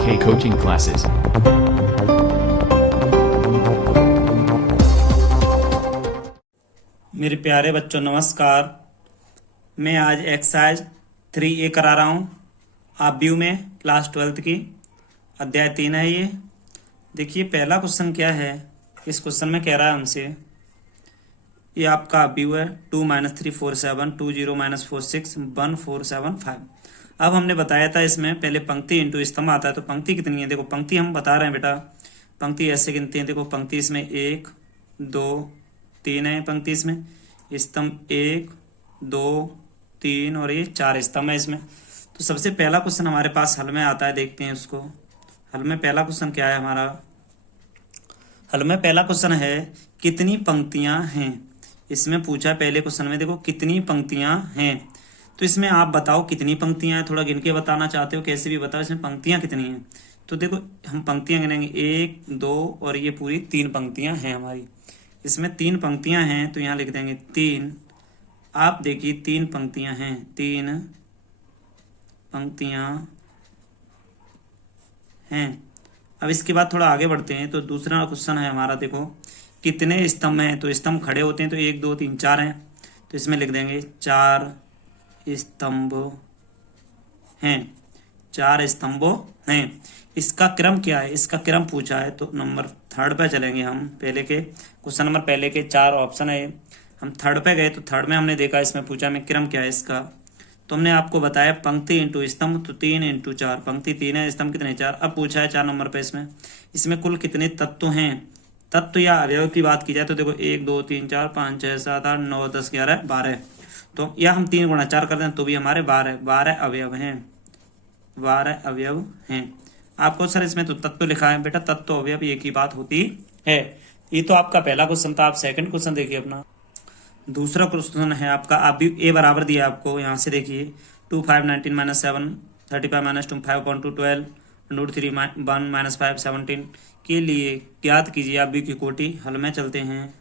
K coaching classes. मेरे प्यारे बच्चों नमस्कार। मैं आज एक्सरसाइज 3A करा रहा हूँ आप व्यू में क्लास 12th की अध्याय 3 है। ये देखिए पहला क्वेश्चन क्या है। इस क्वेश्चन में कह रहा है हमसे, ये आपका व्यू है 2 - 3 4 7 2 0 - 4 6 1 4 7 5। अब हमने बताया था इसमें पहले पंक्ति इंटू स्तंभ आता है, तो पंक्ति कितनी है देखो। पंक्ति हम बता रहे हैं बेटा, पंक्ति ऐसे गिनते हैं। देखो पंक्ति इसमें 1 2 3 है पंक्ति इसमें, स्तंभ 1 2 3 और ये 4 स्तंभ है इसमें। तो सबसे पहला क्वेश्चन हमारे पास हल में आता है, देखते हैं उसको। हल में पहला क्वेश्चन क्या है हमारा। हल में पहला क्वेश्चन है कितनी पंक्तियां हैं। इसमें पूछा पहले क्वेश्चन में, देखो कितनी पंक्तियां हैं। तो इसमें आप बताओ कितनी पंक्तियां हैं, थोड़ा गिन के बताना चाहते हो कैसे भी बताओ, इसमें पंक्तियां कितनी हैं। तो देखो हम पंक्तियां गिनेंगे 1 2 और ये पूरी 3 पंक्तियां हैं हमारी। इसमें 3 पंक्तियां हैं तो यहाँ लिख देंगे 3। आप देखिए 3 पंक्तियां हैं, 3 पंक्तियां हैं। अब इसके बाद थोड़ा आगे बढ़ते हैं। तो दूसरा क्वेश्चन है हमारा, देखो कितने स्तंभ हैं। तो स्तंभ खड़े होते हैं तो 1 2 3 4 हैं, तो इसमें लिख देंगे 4 स्तंभ हैं, 4 स्तंभ हैं। इसका क्रम क्या है, इसका क्रम पूछा है तो नंबर 3rd पे चलेंगे हम। पहले के क्वेश्चन नंबर पहले के 4 ऑप्शन है, हम 3rd पे गए तो 3rd में हमने देखा इसमें पूछा में क्रम क्या है इसका। तो हमने आपको बताया पंक्ति इंटू स्तंभ, तो 3 × 4, पंक्ति 3 है, स्तंभ कितने 4। अब पूछा है 4 नंबर पे इसमें कुल कितने तत्व हैं। तत्व या अवयव की बात की जाए तो देखो 1 2 3 4 5 6 7 8 9 10 11 12। तो या हम 3 × 4 कर दें तो भी हमारे 12 अवयव हैं, 12 अवयव हैं। आपको सर इसमें तो तत्व लिखा है बेटा, तत्व अवयव एक ही बात होती है। ये तो आपका पहला क्वेश्चन था। आप सेकंड क्वेश्चन देखिए अपना। दूसरा क्वेश्चन है आपका, आप भी ए बराबर दिया आपको, यहाँ से देखिए 2 5 19 - 7 35 - 2 5 12 √3 1 - 5 17 के लिए ज्ञात कीजिए आप व्यू की कोटि। हल में चलते हैं,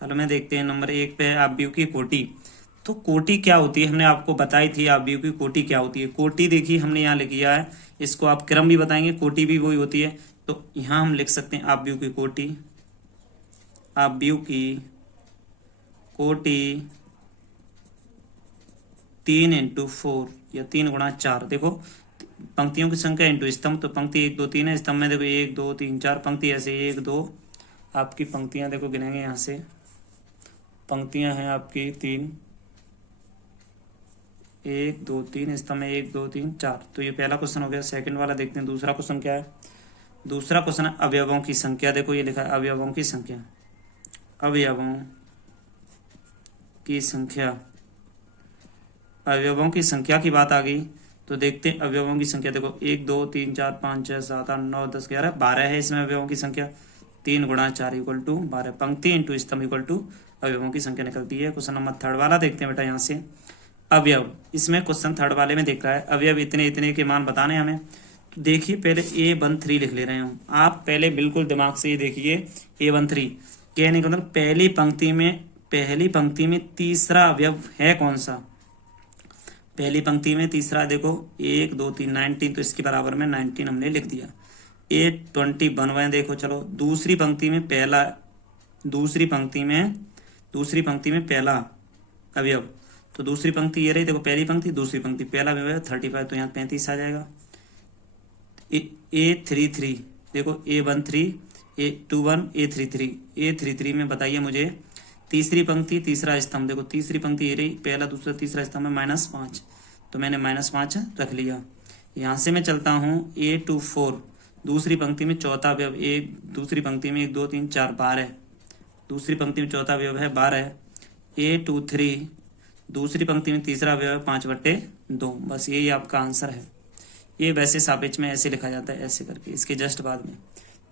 हल में देखते हैं। नंबर 1 पे है आप व्यू की कोटि। तो कोटि क्या होती है हमने आपको बताई थी। आप व्यू की कोटि क्या होती है। कोटि देखिए हमने यहाँ लिख दिया है, इसको आप क्रम भी बताएंगे, कोटि भी वही होती है। तो यहाँ हम लिख सकते हैं आप व्यू की कोटि, आप व्यू की कोटि 3 × 4 या 3 × 4। देखो पंक्तियों की संख्या इंटू स्तंभ, तो पंक्ति 1 2 3 है, स्तंभ में देखो 1 2 3 4 पंक्ति ऐसे 1 2 आपकी पंक्तियां देखो गिनेंगे यहाँ से। पंक्तियां हैं आपकी 3 1 2 3, स्तंभ में 1 2 3 4। तो ये पहला क्वेश्चन हो गया। सेकंड वाला देखते हैं दूसरा क्वेश्चन क्या है। दूसरा क्वेश्चन है अवयवों की संख्या। देखो ये लिखा है अवयवों की संख्या, अवयवों की संख्या। अवयवों की संख्या की बात आ गई तो देखते हैं अवयवों की संख्या। देखो 1 2 3 4 5 6 7 8 9 10 11 12 है इसमें अवयवों की संख्या। 3 × 4 = 12, पंक्ति इंटू स्तंभ = अवयवों की संख्या निकलती है। क्वेश्चन नंबर 3rd वाला देखते हैं बेटा यहाँ से। अवयव, इसमें क्वेश्चन 3rd वाले में देख रहा है अवयव इतने इतने के मान बताने हमें। तो देखिए पहले A13 लिख ले रहे हैं हम। आप पहले बिल्कुल दिमाग से ये देखिए A13 कहने का मतलब पहली पंक्ति में तीसरा अवयव है कौन सा। पहली पंक्ति में तीसरा देखो 1 2 3 19, तो इसके बराबर में 19 हमने लिख दिया। A20 बनवाए देखो। चलो दूसरी पंक्ति में पहला अवयव, तो दूसरी पंक्ति ये रही। देखो पहली पंक्ति दूसरी पंक्ति पहला अवयव 35, तो यहाँ 35 आ जाएगा। A33 देखो A13 A21 A33 में बताइए मुझे तीसरी पंक्ति तीसरा स्तंभ। देखो तीसरी पंक्ति ये रही, पहला दूसरा तीसरा स्तंभ में -5, तो मैंने -5 रख लिया। यहाँ से मैं चलता हूँ A24 दूसरी पंक्ति में चौथा अवयव, दूसरी पंक्ति में 1 2 3 4 12, दूसरी पंक्ति में चौथा अवयव है 12। A23 दूसरी पंक्ति में तीसरा अवयव है 5/2। बस यही आपका आंसर है। ये वैसे सापेक्ष में ऐसे लिखा जाता है, ऐसे करके इसके जस्ट बाद में।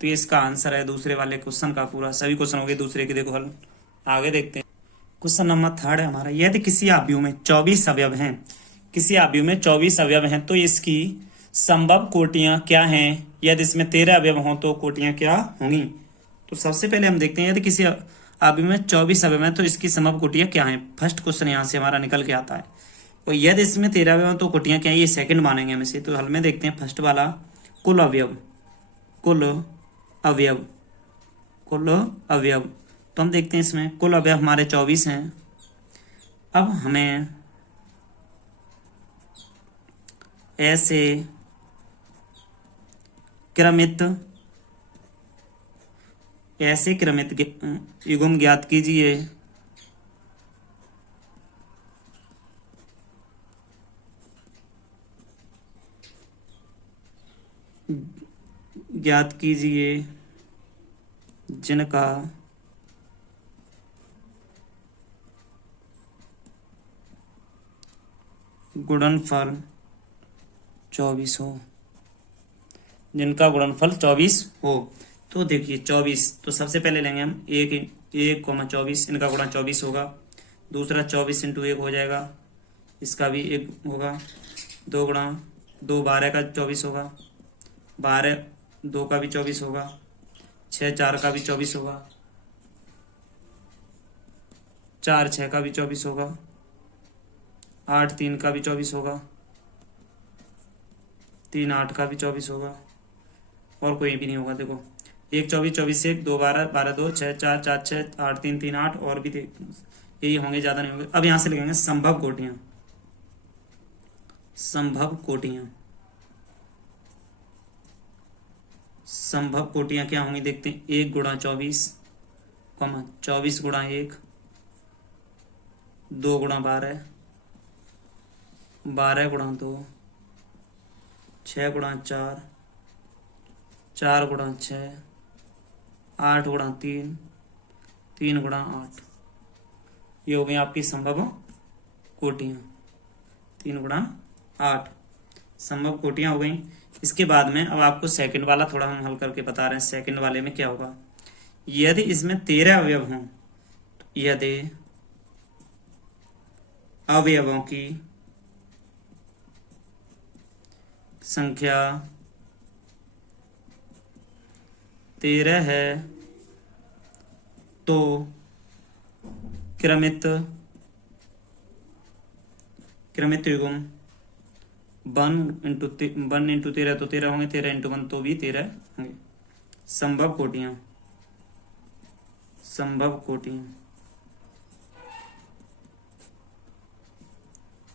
तो ये इसका आंसर है दूसरे वाले क्वेश्चन का पूरा। सभी क्वेश्चन हो गए दूसरे के। देखो हल आगे देखते हैं। क्वेश्चन नंबर 3rd है हमारा। यदि किसी आव्यूह में 24 अवयव हैं, किसी आव्यूह में 24 अवयव हैं तो इसकी संभव कोटियां क्या हैं। यदि इसमें 13 अवयव हों तो कोटियां क्या होंगी। तो सबसे पहले हम देखते हैं यदि किसी आव्यूह में 24 अवयव हैं तो इसकी संभव कोटियां क्या हैं। फर्स्ट क्वेश्चन यहाँ से हमारा निकल के आता है। और यदि इसमें 13 अवयव तो कोटियां क्या है, ये सेकंड मानेंगे हम इसे। तो हल में देखते हैं फर्स्ट वाला, कुल अवयव, कुल अवयव, कुल अवयव। तो हम देखते हैं इसमें कुल अवयव हमारे 24 हैं। अब हमें ऐसे क्रमित युग्म ज्ञात कीजिए जिनका गुणनफल 24 हो, जिनका गुणनफल 24 हो। तो देखिए 24, तो सबसे पहले लेंगे हम 1,24, इनका गुणा 24 होगा। दूसरा 24 इंटू 1 हो जाएगा, इसका भी 1 होगा। 2 गुणा 2 12 का 24 होगा, 12 2 का भी 24 होगा, 6 4 का भी 24 होगा, 4 6 का भी 24 होगा, 8 3 का भी 24 होगा, 3 8 का भी 24 होगा, और कोई भी नहीं होगा। देखो 1 24 24 1 2 12 12 2 6 4 4 6 8 3 3 8, और भी यही होंगे, ज्यादा नहीं होंगे। अब यहां से लिखेंगे संभव कोटियां, संभव कोटियां, संभव कोटियां क्या होंगी देखते हैं। 1 गुणा 24, 24 गुणा 1, 2 गुणा 12, 12 गुणा 2, 6 गुणा 4, 4 गुणा 6, 8 गुणा 3, 3 गुणा 8। ये हो गई आपकी संभव कोटियां, 3 गुणा 8 संभव कोटियां हो गई। इसके बाद में अब आपको सेकंड वाला थोड़ा हम हल करके बता रहे हैं। सेकंड वाले में क्या होगा, यदि इसमें 13 अवयव हों, तो यदि अवयवों की संख्या 13 है तो क्रमित युग्म 1 इंटू 13 तो 13 होंगे, 13 इंटू 1 तो भी 13 होंगे। संभव कोटियां, संभव कोटियां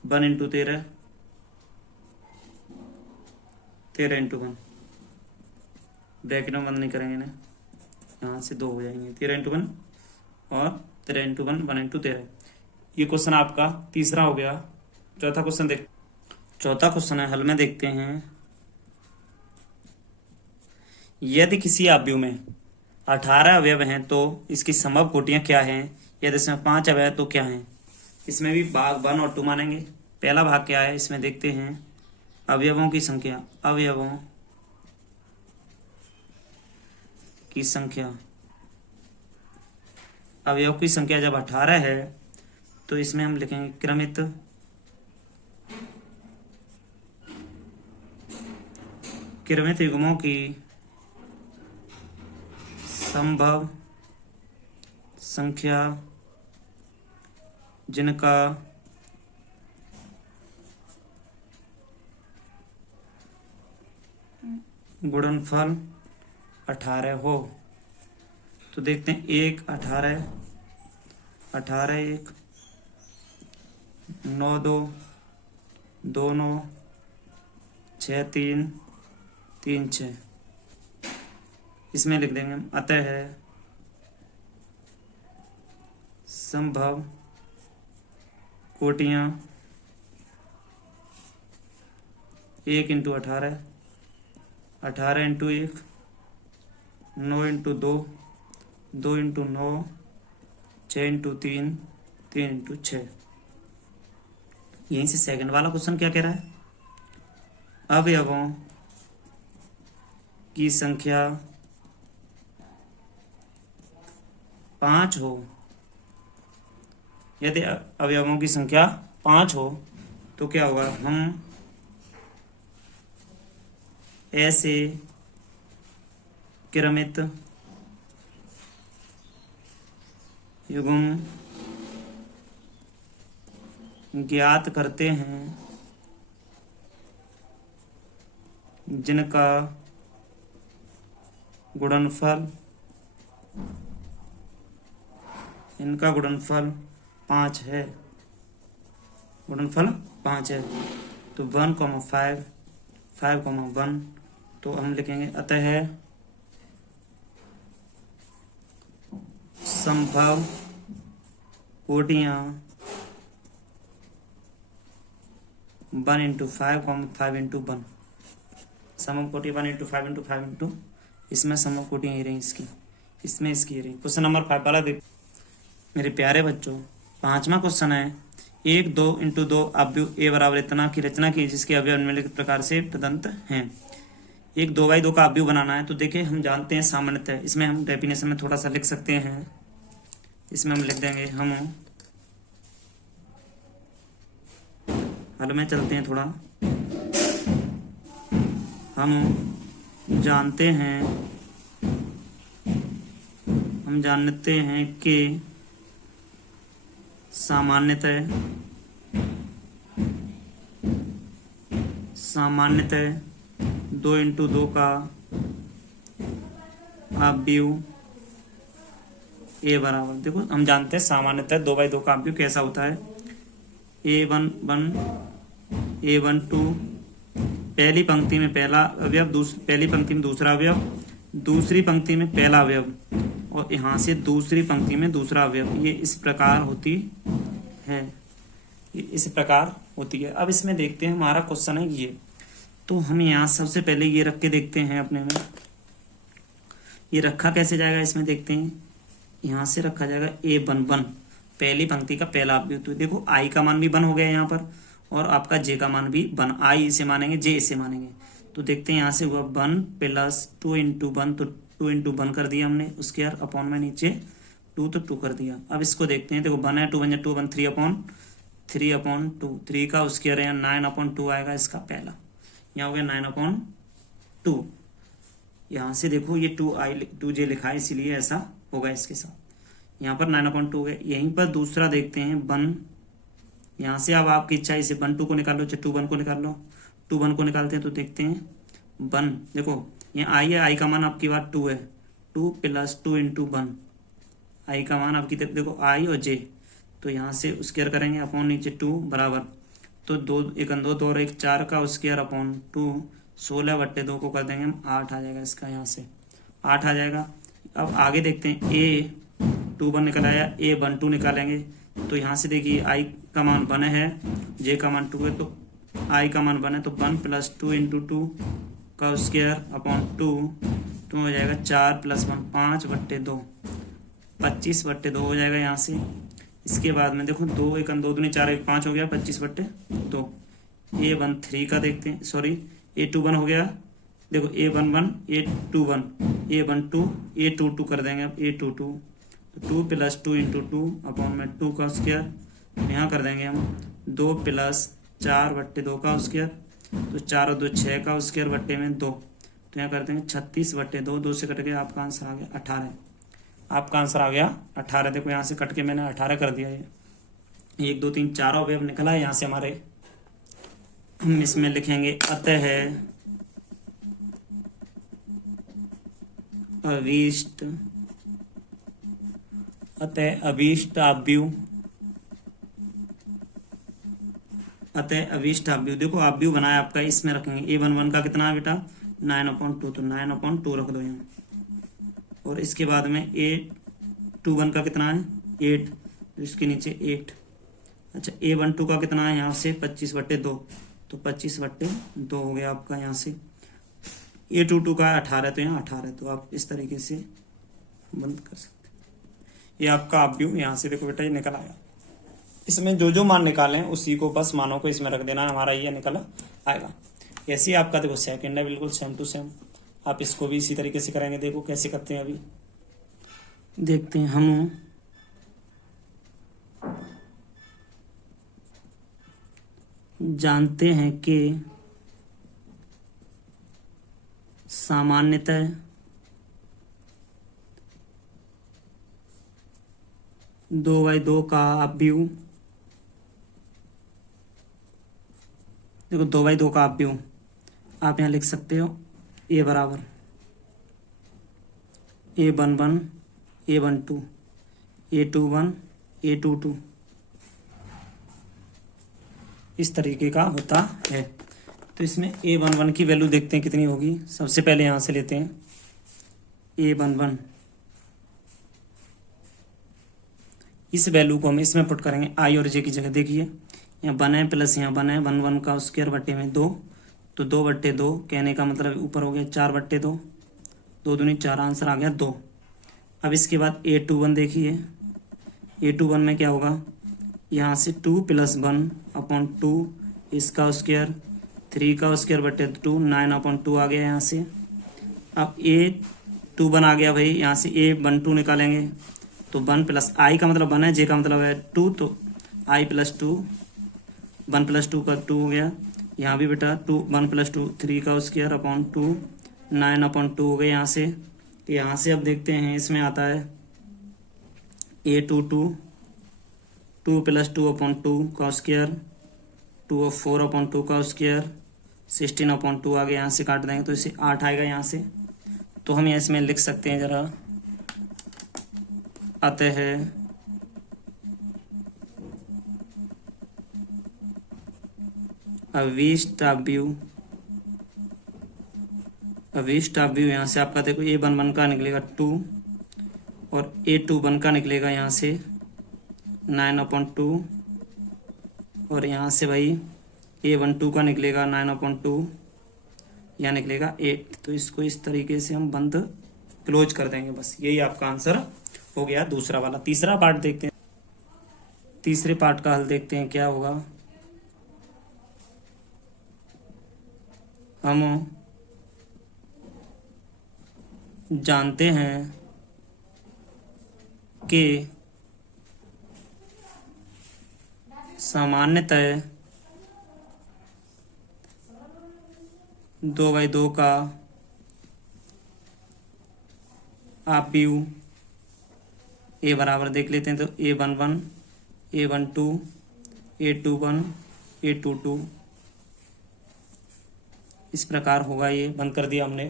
1 इंटू 13, 13 इंटू 1, ब्रैकेट में बंद नहीं करेंगे ना, यहाँ से 2 हो जाएंगे। 13 इंटू 1 और 13 इंटू 1, 1 इंटू 13। ये क्वेश्चन आपका तीसरा हो गया। चौथा क्वेश्चन देख, चौथा क्वेश्चन है, हल में देखते हैं। यदि किसी अवयव में 18 अवयव हैं तो इसकी संभव कोटियां क्या हैं। यदि इसमें 5 अवयव तो क्या हैं। इसमें भी भाग 1 और 2 मानेंगे। पहला भाग क्या है, इसमें देखते हैं अवयवों की संख्या, अवयवों की संख्या, अवयव की संख्या जब 18 है तो इसमें हम लिखेंगे क्रमित युग्मों की संभव संख्या जिनका गुणनफल 18 हो। तो देखते हैं 1 18, 18 1, 9 2, 2 9, 6 3, 3 6। इसमें लिख देंगे हम अतः है संभव कोटियां 1 into 18, 18 into 1, 9 into 2, 2 into 9, 6 into 3, 3 into 6। यहीं से सेकंड वाला क्वेश्चन क्या कह रहा है, अवयवों की संख्या 5 हो। यदि अवयवों की संख्या 5 हो तो क्या होगा, हम ऐसे क्रमित युग्म ज्ञात करते हैं जिनका गुणनफल इनका गुणनफल 5 है, गुणनफल 5 है। तो 1,5 5,1 तो हम लिखेंगे अतः संभव कोटियां 1 इंटू 5 इंटू 1, समूह कोटि 1 इंटू 5 इंटू इसमें समूह कोटियां ही रही इसकी, इसमें इसकी रही। क्वेश्चन नंबर 5 वाला देख मेरे प्यारे बच्चों, 5वां क्वेश्चन है 1 2 इंटू 2 अवयव ए बराबर इतना की रचना की जिसके अवयव निम्नलिखित प्रकार से तदंत हैं। एक 2/2 का अवयव बनाना है। तो देखिए हम जानते हैं सामान्यतः, इसमें हम डेफिनेशन में थोड़ा सा लिख सकते हैं। इसमें हम लिख देंगे, हम हल में चलते हैं थोड़ा। हम जानते हैं कि सामान्यतः 2 इंटू 2 का अवयव ए बराबर, देखो हम जानते हैं सामान्यतः 2/2 का अवयव कैसा होता है। A1 2 पहली पंक्ति में पहला अवयव, पहली पंक्ति में दूसरा अवयव, दूसरी पंक्ति में पहला अवयव और यहाँ से दूसरी पंक्ति में दूसरा अवयव। ये इस प्रकार होती है, ये इस प्रकार होती है। अब इसमें देखते हैं, हमारा क्वेश्चन है ये, तो हम यहाँ सबसे पहले ये रख के देखते हैं अपने में। ये रखा कैसे जाएगा इसमें देखते हैं। यहाँ से रखा जाएगा A1 पहली पंक्ति का पहला अवयव। तो देखो आई का मान भी 1 हो गया यहाँ पर और आपका जे का मान भी 1। आई इसे मानेंगे, जे इसे मानेंगे। तो देखते हैं यहाँ से हुआ 1 प्लस 2 इंटू 1, तो 2 इंटू 1 कर दिया हमने, उसके अपॉन में नीचे 2 तो 2 कर दिया। अब इसको देखते हैं, देखो 1 है, 2 1 2 1 3/2, 3 का उसके 9/2 आएगा इसका पहला। यहाँ हो गया 9/2। यहाँ से देखो ये 2j लिखा है इसीलिए ऐसा होगा इसके साथ। यहाँ पर 9/2 है। यहीं पर दूसरा देखते हैं 1, यहाँ से अब आपकी इच्छा इसे 1 2 को निकाल लो, चाहे 2 1 को निकाल लो। 2 1 को निकालते हैं तो देखते हैं 1, देखो यहाँ आई है, आई का मान आपकी बात 2 है, 2 प्लस 2 इंटू 1, आई का मान आपकी देखो आई और जे, तो यहाँ से स्क्वायर करेंगे अपॉन नीचे 2 बराबर, तो 2 1 2 2 और 1 4 का स्क्वायर अपॉन 2, 16/2 को कर देंगे हम 8 आ जाएगा इसका, यहाँ से 8 आ जाएगा। अब आगे देखते हैं A21 निकल आया, A12 निकालेंगे। तो यहाँ से देखिए आई का मान 1 है, जे का मान 2 है, तो आई का मान 1 है, तो 1 प्लस 2 इंटू 2 का स्क्वायर अपॉन 2 तो हो जाएगा 4 प्लस 1 5/2, 25/2 हो जाएगा यहाँ से। इसके बाद में देखो 2 1 2 2 4 1 5 हो गया 25/2। A13 का देखते हैं, सॉरी A21 हो गया, देखो A11 A21 A12 A22 कर देंगे। अब A22 2 प्लस 2 इंटू 2 अपॉन में 2 का स्क्वायर यहाँ कर देंगे हम 2 प्लस 4/2 का स्क्वायर, तो 4 और 2 6 का स्क्वायर बट्टे में 2, तो यहाँ कर देंगे 36/2, 2 से कट गया, आपका आंसर आ गया 18। आपका आंसर आ गया 18। देखो यहाँ से कट के मैंने 18 कर दिया। ये 1 2 3 4 अवयव निकला है यहाँ से हमारे। हम इसमें लिखेंगे अतः अभीष्ट अव्यव, देखो अव्यव बनाया आपका, इसमें रखेंगे A11 का कितना है बेटा 9/2, तो 9/2 रख दो यहाँ। और इसके बाद में A21 का कितना है 8, तो इसके नीचे 8। अच्छा A12 का कितना है यहाँ से 25/2, तो 25/2 हो गया आपका यहाँ से। A22 का 18, तो यहाँ 18, तो आप इस तरीके से बंद कर सकते। ये आपका अवयव यहाँ से देखो बेटा ये निकल आया। इसमें जो जो मान निकालें उसी को बस मानों को इसमें रख देना, हमारा ये निकल आएगा। ऐसे ही आपका देखो सेकंड है, बिल्कुल सेम टू सेम। आप इसको भी इसी तरीके से करेंगे। देखो कैसे करते हैं, अभी देखते हैं। हम जानते हैं कि सामान्यतः 2/2 का अवयव देखो 2/2 का आप व्यू आप यहाँ लिख सकते हो ए बराबर A11 A12 A21 A22 इस तरीके का होता है। तो इसमें A11 की वैल्यू देखते हैं कितनी होगी। सबसे पहले यहाँ से लेते हैं A11, इस वैल्यू को हम इसमें पुट करेंगे आई और जे की जगह। देखिए यहाँ 1 है प्लस यहाँ 1 है, 1 का स्क्वायर बट्टे में 2, तो 2/2 कहने का मतलब ऊपर हो गया 4/2, 2 दूनी 4, आंसर आ गया 2। अब इसके बाद A21 देखिए, A21 में क्या होगा, यहाँ से 2 + 1/2 इसका स्क्वायर, 3 का स्क्वायर बट्टे 2 9/2 आ गया यहाँ से। अब A21 आ गया भाई, यहाँ से A12 निकालेंगे तो 1 + I का मतलब 1 है, J का मतलब है 2, तो I + 2, 1 + 2 का 2 हो गया। यहाँ भी बेटा 1 + 2 3 का स्क्वायर अपॉन 2 9/2 हो गया यहाँ से। यहाँ से अब देखते हैं इसमें आता है A22 2 + 2/2 का स्क्वायर 2 और 4/2 का स्क्वायर 16/2 आ गया। यहाँ से काट देंगे तो इसे 8 आएगा यहाँ से। तो हम इसमें लिख सकते हैं जरा, अतः अविष्ट व्यू यहाँ से आपका देखो A11 का निकलेगा 2 और A21 का निकलेगा यहाँ से 9/2 और यहाँ से भाई A12 का निकलेगा 9/2, यहाँ निकलेगा 8। तो इसको इस तरीके से हम बंद क्लोज कर देंगे। बस यही आपका आंसर हो गया दूसरा वाला। तीसरा पार्ट देखते हैं, तीसरे पार्ट का हल देखते हैं क्या होगा। हम जानते हैं कि सामान्यतः 2/2 का आप व्यू ए बराबर देख लेते हैं तो A11 A12 A21 A22 इस प्रकार होगा। ये बंद कर दिया हमने।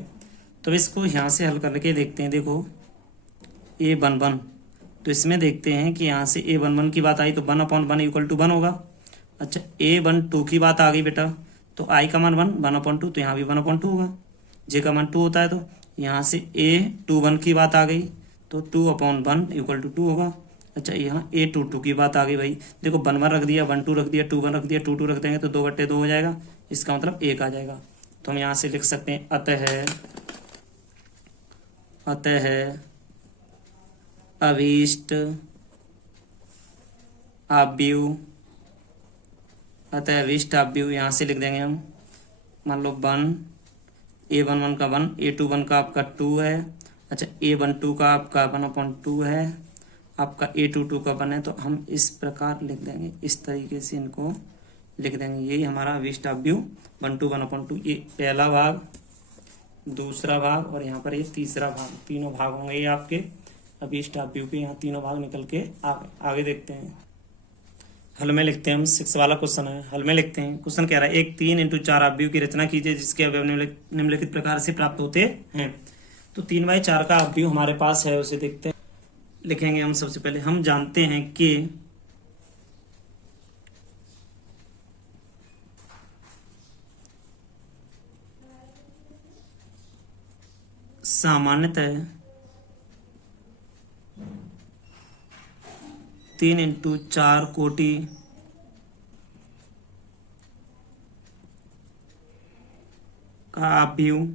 तो इसको यहाँ से हल करके देखते हैं। देखो A11, तो इसमें देखते हैं कि यहाँ से A11 की बात आई तो 1/1 = 1 होगा। अच्छा A12 की बात आ गई बेटा, तो I का मान 1/2, तो यहाँ भी 1/2 होगा। J का मान 2 होता है, तो यहाँ से A21 की बात आ गई तो 2/1 = 2 होगा। अच्छा यहाँ A22 की बात आ गई भाई, देखो 1 रख दिया, 1 2 रख दिया, 2 1 रख दिया, 2 2 रख देंगे तो 2/2 हो जाएगा। इसका मतलब 1 आ जाएगा। तो हम यहाँ से लिख सकते हैं अतः अभीष्ट आव्यूह यहाँ से लिख देंगे हम। मान लो 1 A11 का 1, A21 का आपका 2 है। अच्छा A12 का आपका 1/2 है, आपका A22 का 1 है। तो हम इस प्रकार लिख देंगे, इस तरीके से इनको लिख देंगे। यही हमारा अभीष्ट आव्यूह 1 2 1/2। ये पहला भाग, दूसरा भाग और यहाँ पर ये तीसरा भाग, तीनों भाग होंगे ये आपके अभीष्ट आव्यूह के। यहाँ तीनों भाग निकल के आगे देखते हैं। हल में लिखते हैं हम, 6 वाला क्वेश्चन है। हल में लिखते हैं, क्वेश्चन कह रहा है एक 3 × 4 आव्यूह की रचना कीजिए जिसके अवयव निम्नलिखित प्रकार से प्राप्त होते हैं। तो 3/4 का आव्यूह हमारे पास है, उसे देखते हैं। लिखेंगे हम सबसे पहले, हम जानते हैं कि सामान्यतः 3 × 4 कोटि का आव्यूह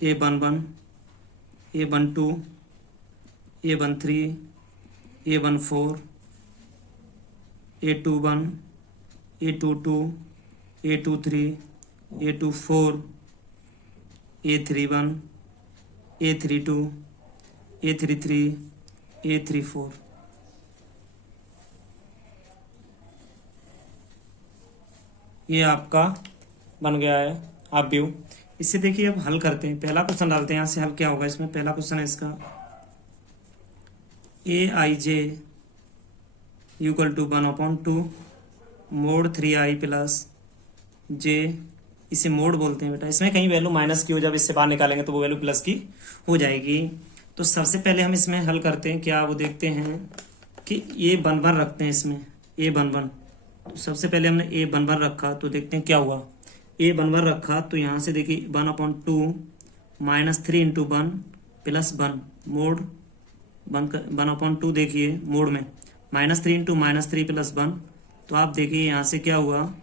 A11 A12 A13 A14 A21 A22 A23 A24 A31 A32 A33 A34 ये आपका बन गया है आव्यूह। इससे देखिए अब हल करते हैं। पहला क्वेश्चन डालते हैं यहाँ से। हल क्या होगा इसमें, पहला क्वेश्चन है इसका AIJ equal to 1/2 mod 3i plus J, इसे मोड बोलते हैं बेटा। इसमें कहीं वैल्यू माइनस की हो, जब इससे बाहर निकालेंगे तो वो वैल्यू प्लस की हो जाएगी। तो सबसे पहले हम इसमें हल करते हैं क्या, वो देखते हैं कि ये 1/1 रखते हैं इसमें, a 1/1। तो सबसे पहले हमने a 1/1 रखा, तो देखते हैं क्या हुआ। a 1/1 रखा तो यहाँ से देखिए 1/2 माइनस 3 इंटू 1 प्लस 1 मोड 1/2 देखिए मोड में -3 इंटू -3 प्लस 1। तो आप देखिए यहाँ से क्या हुआ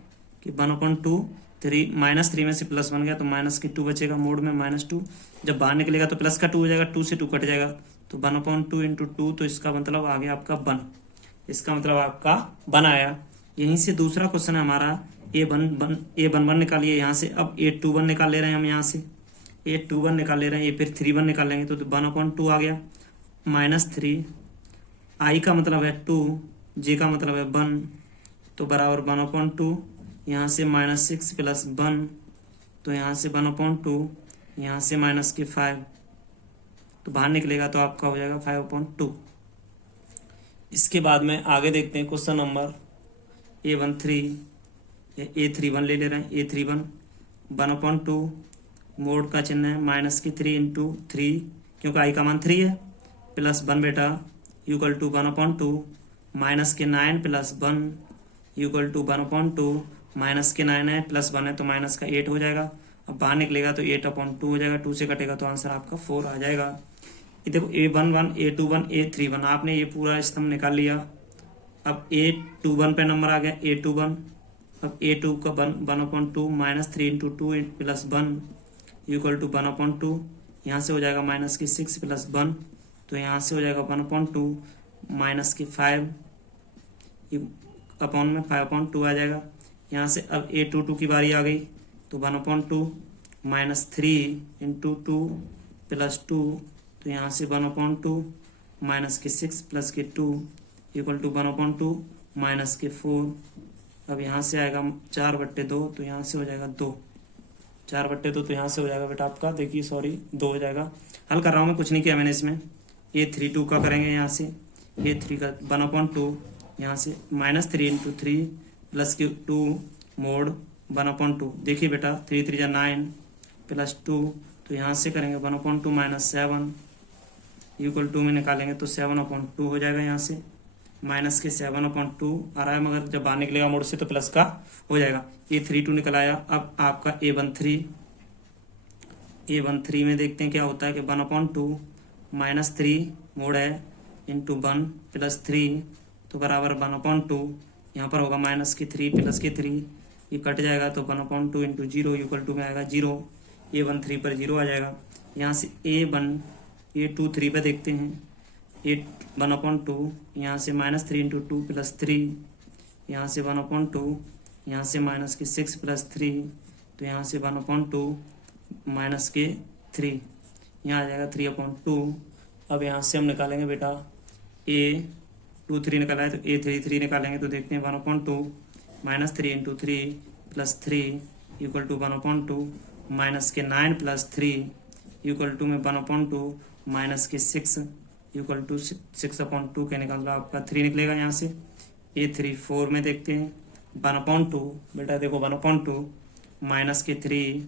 कि 1/2 3 -3 में से +1 गया तो माइनस की 2 बचेगा, मोड में -2। जब बाहर निकलेगा तो प्लस का 2 हो जाएगा, 2 से 2 कट जाएगा, तो 1/2 इंटू 2, तो इसका मतलब आ गया आपका 1। इसका मतलब आपका 1 आया। यहीं से दूसरा क्वेश्चन है हमारा a11 निकालिए यहाँ से। अब a21 निकाल ले रहे हैं हम यहाँ से, a21 निकाल ले रहे हैं, ये फिर 3/1 निकालेंगे तो 1/2 आ गया, -3 i का मतलब है 2, j का मतलब है 1, तो बराबर 1/2 यहाँ से -6 प्लस 1, तो यहाँ से 1/2 यहाँ से -5, तो बाहर निकलेगा तो आपका हो जाएगा 5/2। इसके बाद में आगे देखते हैं क्वेश्चन नंबर a31 ले ले रहे हैं, a31 1/2 मोड का चिन्ह है -3 इंटू 3 क्योंकि i का मान 3 है प्लस 1 बेटा equal to 1/2 -9 plus 1 equal to 1/2 -9 है प्लस 1 है तो माइनस का 8 हो जाएगा। अब बाहर निकलेगा तो 8/2 हो जाएगा, 2 से कटेगा तो आंसर आपका 4 आ जाएगा। ये देखो a11 a21 a31 आपने ये पूरा स्तंभ निकाल लिया। अब a21 पे नंबर आ गया a21, अब a2 का 1/2 -3 इंटू 2 प्लस 1 इक्वल टू 1/2, यहाँ से हो जाएगा -6 प्लस 1, तो यहाँ से हो जाएगा 1/2 -5 अपॉन में 5/2 आ जाएगा। यहाँ से अब a22 की बारी आ गई तो 1/2 -3 इंटू 2 प्लस 2, तो यहाँ से 1/2 -6 प्लस 2 इक्वल टू 1/2 -4। अब यहाँ से आएगा 4/2, तो यहाँ से हो जाएगा 2, 4/2 तो यहाँ से हो जाएगा बेटा आपका, देखिए सॉरी 2 हो जाएगा। हल कर रहा हूँ मैं, कुछ नहीं किया मैंने इसमें। a32 का करेंगे यहाँ से, a3 का 1/2 यहाँ से -3 इंटू 3 प्लस 2 मोड 1/2, देखिए बेटा 3 3 जा 9 प्लस 2, तो यहाँ से करेंगे 1/2 -7 इक्वल टू में निकालेंगे तो 7/2 हो जाएगा। यहाँ से माइनस के 7/2 आ रहा है, मगर जब बाहर निकलेगा मोड से तो प्लस का हो जाएगा। a32 निकल आया। अब आपका a13 में देखते हैं क्या होता है कि 1/2 -3 मोड है इंटू 1 प्लस 3, तो बराबर 1/2, यहाँ पर होगा -3 प्लस 3, ये कट जाएगा तो 1/2 इंटू 0 इक्वल टू में आएगा 0, a13 पर 0 आ जाएगा। यहाँ से a23 पर देखते हैं 1/2, यहाँ से -3 इंटू 2 प्लस 3, यहाँ से 1/2, यहाँ से -6 प्लस 3, तो यहाँ से 1/2 -3, यहाँ आ जाएगा 3/2। अब यहाँ से हम निकालेंगे बेटा a23 निकाला है तो a33 निकालेंगे तो देखते हैं 1/2 -3 into 3 plus 3 equal to 1/2 -9 plus 3 equal to में 1/2 -6 इक्वल टू 6/2 के निकल रहा आपका 3 निकलेगा। यहाँ से a34 में देखते हैं 1/2 बेटा देखो 1/2 -3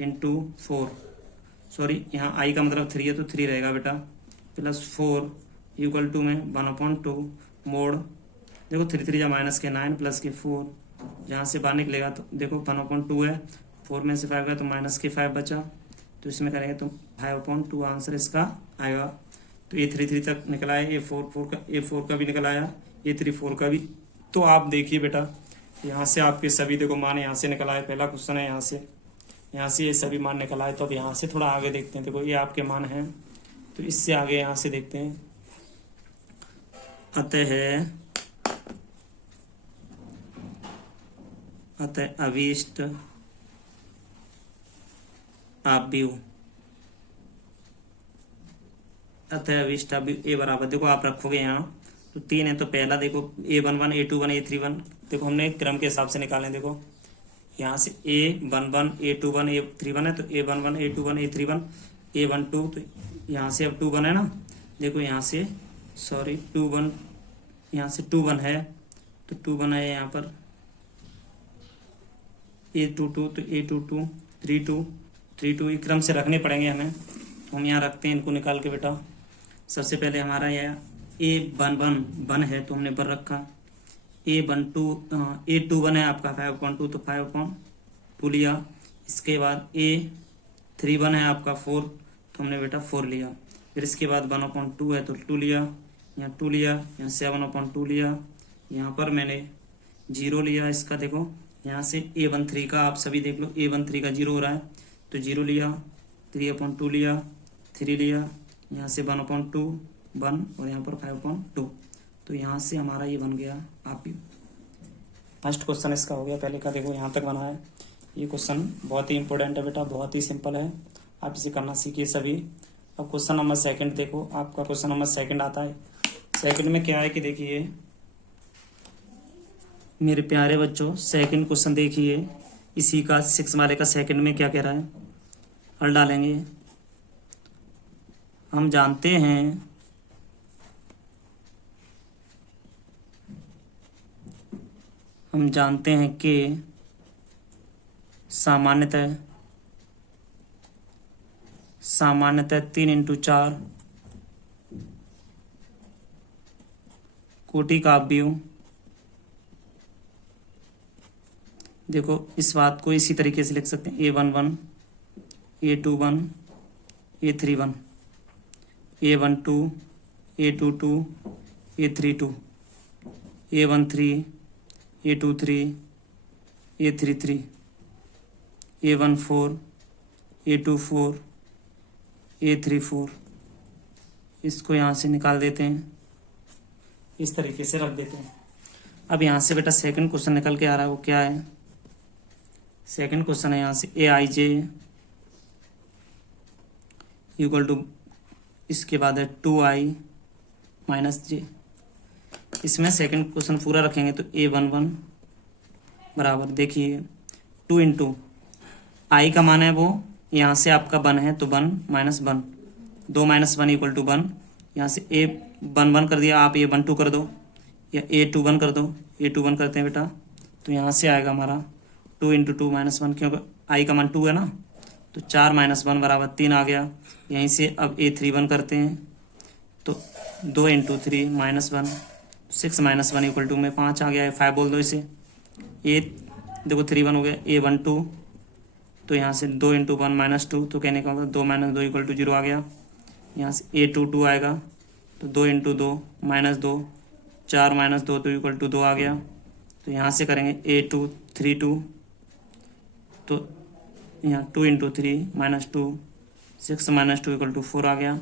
इंटू 4, सॉरी यहाँ i का मतलब 3 है तो 3 रहेगा बेटा, प्लस 4 इक्वल टू में 1/2 मोड देखो 3 3 या -9 प्लस 4, जहाँ से बाहर निकलेगा तो देखो 1/2 है, 4 में से 5 गया तो -5 बचा, तो इसमें करेंगे तो 5/2 आंसर इसका आएगा। तो a33 तक निकला है, a4 का भी निकल आया, a34 का भी। तो आप देखिए बेटा यहाँ से आपके सभी देखो मान यहाँ से निकल आए, पहला क्वेश्चन है यहाँ से ये सभी मान निकल आए। तो अब यहाँ से थोड़ा आगे देखते हैं, देखो ये आपके मान हैं, तो इससे आगे यहाँ से देखते हैं। अतः अभीष्ट अव्यव, अतः अभीष्ट अव्यव ए बराबर, देखो आप रखोगे यहाँ तो 3 है, तो पहला देखो a11 a21 a31, देखो हमने क्रम के हिसाब से निकालें। देखो यहाँ से a11 a21 a31 है, तो a11 a21 a31 a12, तो यहाँ से अब 21 है ना, देखो यहाँ से सॉरी 21 यहाँ से 2 1 है तो 2 1 है यहाँ पर A2 2 तो A2 2 3 2 3 2 क्रम से रखने पड़ेंगे हमें। तो हम यहाँ रखते हैं इनको निकाल के बेटा। सबसे पहले हमारा यह A11 है तो हमने बर रखा। A21 है आपका 5/2 तो 5/2 लिया। इसके बाद A31 है आपका 4 तो हमने बेटा 4 लिया। फिर इसके बाद 1/2 है तो 2 लिया, यहाँ 2 लिया, यहाँ 7/2 लिया, यहाँ पर मैंने 0 लिया। इसका देखो यहाँ से A13 का आप सभी देख लो, A13 का 0 हो रहा है तो 0 लिया, 3/2 लिया, 3 लिया, यहाँ से 1/2 1 और यहाँ पर 5/2 तो यहाँ से हमारा ये बन गया। आप फर्स्ट क्वेश्चन इसका हो गया। पहले का देखो यहाँ तक बना है। ये क्वेश्चन बहुत ही इंपॉर्टेंट है बेटा, बहुत ही सिंपल है, आप इसे करना सीखिए सभी। अब क्वेश्चन नंबर सेकंड देखो, आपका क्वेश्चन नंबर सेकंड आता है। सेकंड में क्या है कि देखिए मेरे प्यारे बच्चों, सेकंड क्वेश्चन देखिए, इसी का 6 वाले का सेकंड में क्या कह रहा है, हल डालेंगे। हम जानते हैं कि सामान्यतः 3 × 4 कोटि का अवयव। देखो इस बात को इसी तरीके से लिख सकते हैं, A11 A21 A31 A12 A22 A32 A13 A23 A33 A14 A24 A34। इसको यहाँ से निकाल देते हैं, इस तरीके से रख देते हैं। अब यहाँ से बेटा सेकंड क्वेश्चन निकल के आ रहा है, वो क्या है, सेकंड क्वेश्चन है यहाँ से AIJ = इसके बाद है 2I - J। इसमें सेकंड क्वेश्चन पूरा रखेंगे तो A11 बराबर, देखिए 2 × I का मान है वो यहाँ से आपका 1 है तो 1 - 1 2 - 1 = 1। यहाँ से A11 कर दिया, आप A12 कर दो या A21 कर दो, A21 करते हैं बेटा तो यहाँ से आएगा हमारा 2 × 2 - 1, क्योंकि I का मान 2 है ना, तो 4 - 1 बराबर 3 आ गया। यहीं से अब A31 करते हैं तो 2 × 3 - 1 6 - 1 = में 5 आ गया है। 5 बोल दो इसे। देखो 3 1 हो गया। A12 तो यहाँ से 2 × 1 - 2 तो कहने का मतलब 2 - 2 = 0 आ गया। यहाँ से A22 आएगा तो 2 × 2 -2 4 - 2 तो = 2 आ गया। तो यहाँ से करेंगे A232 तो यहाँ 2 × 3 - 2 6 - 2 = 4 आ गया।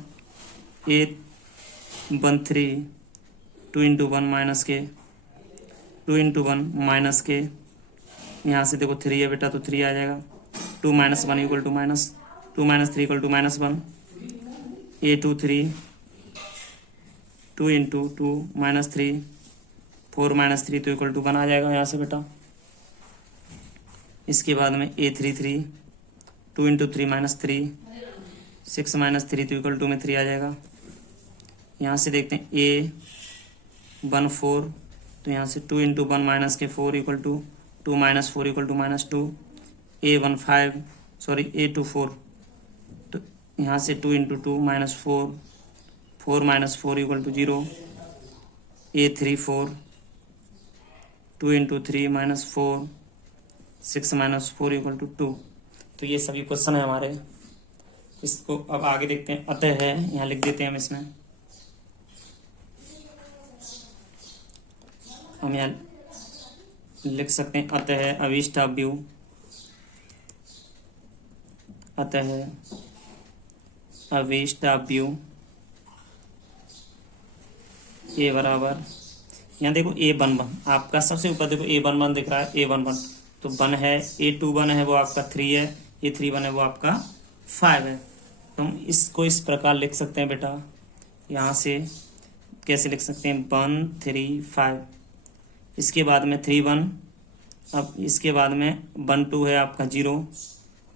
A13 2 × 1 - के 2 × 1 - के, यहाँ से देखो 3 है बेटा तो 3 आ जाएगा। 2 - 1 = -2 - 3 = -1। A23 2 × 2 - 3 4 - 3 तो = 1 आ जाएगा यहाँ से बेटा। इसके बाद में A33 2 × 3 - 3 6 - 3 तो = में 3 आ जाएगा। यहाँ से देखते हैं A14 तो यहाँ से 2 × 1 - के 4 = 2 - 4 = -2। A24 तो यहाँ से 2 × 2 - 4 4 - 4 = 0। A34 2 × 3 - 4 6 - 4 = 2। तो ये सभी क्वेश्चन है हमारे। इसको अब आगे देखते हैं। अतः है, यहाँ लिख देते हैं हम इसमें, हम यहाँ लिख सकते हैं अतः अविष्टाभ्यू, अतः अविष्टाभ्यू A बराबर, यहाँ देखो A11 आपका सबसे ऊपर देखो A11 दिख रहा है, A11 तो 1 है, A21 है वो आपका 3 है, A31 है वो आपका 5 है। तो हम इसको इस प्रकार लिख सकते हैं बेटा, यहाँ से कैसे लिख सकते हैं 1 3 5। इसके बाद में 3 1, अब इसके बाद में 1 2 है आपका 0,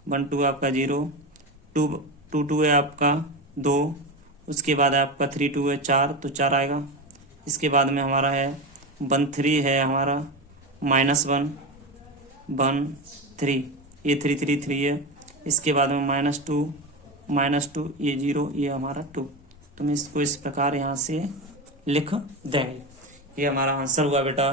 1 2 आपका 0, 2 2 2 है आपका 2, उसके बाद आपका 3 2 है 4 तो 4 आएगा। इसके बाद में हमारा है 1 3 है हमारा -1 1 3, ये 3 3 3 है। इसके बाद में -2 ये 0, ये हमारा 2। तो हम इसको इस प्रकार यहाँ से लिख देंगे। ये हमारा आंसर हुआ बेटा।